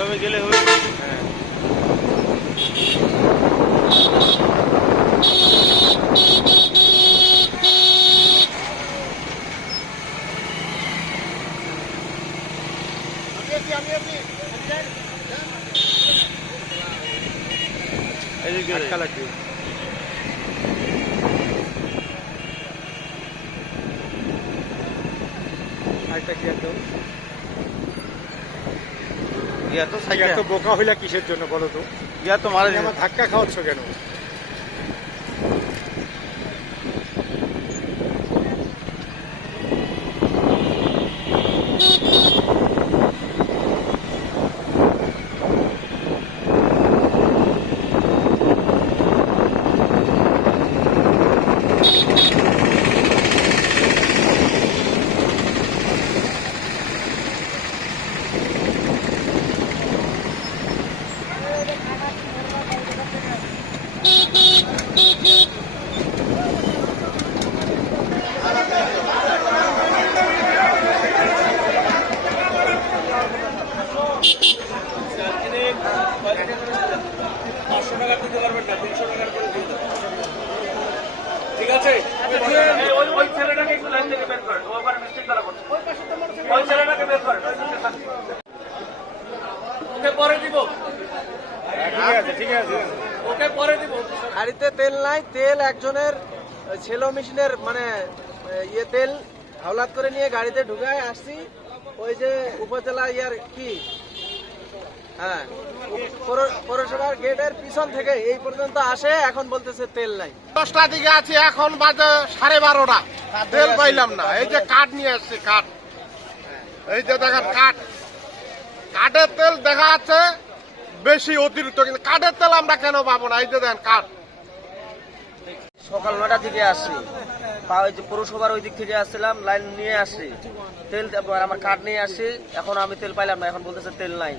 এভাবে গেলে হবে। হ্যাঁ এদিকে ধাক্কা লাগবে। ইয়া তো সাইকেল এত বোকা হইলা কিসের জন্য বলো তো? ইয়া তো মারা আমার ধাক্কা খাওয়াচ্ছ কেন? ঠিক আছে, ওই ছেলেটাকে একটু লাইন থেকে বের করেন, ও আবার মিস্টেক করা করছে। ওই ছেলেটাকে বের করেন, ওকে পরে দিব। ঠিক আছে ঠিক আছে, ওকে পরে দিব। গাড়িতে তেল নাই, তেল একজনের ছেলো মেশিনের মানে ইয়ে তেল হাওলাত করে নিয়ে গাড়িতে ঢুকায় আসছি। ওই যে উপজেলা ইয়ার কি হ্যাঁ পৌরসভার গেটের পিছন থেকে এই পর্যন্ত আসে, এখন বলতেছে তেল নাই। 10টার দিকে আছি, এখন বাজে 12:30। তেল পাইলাম না। এই যে কাঠ নিয়ে আসছি, কাঠ, এই যে দেখেন কাঠ, কাঠের তেল দেখা যাচ্ছে বেশি অতিরিক্ত, কিন্তু কাঠের তেল আমরা কেন পাবো না? এই যে দেখেন কাঠ। সকাল 9টা থেকে আসছি, ওই যে পৌরসভার ওই দিক থেকে আসছিলাম, লাইন নিয়ে আসছি, তেল আমার কার্ড নিয়ে আসছি, এখন আমি তেল পাইলাম না, এখন বলতেছে তেল নাই।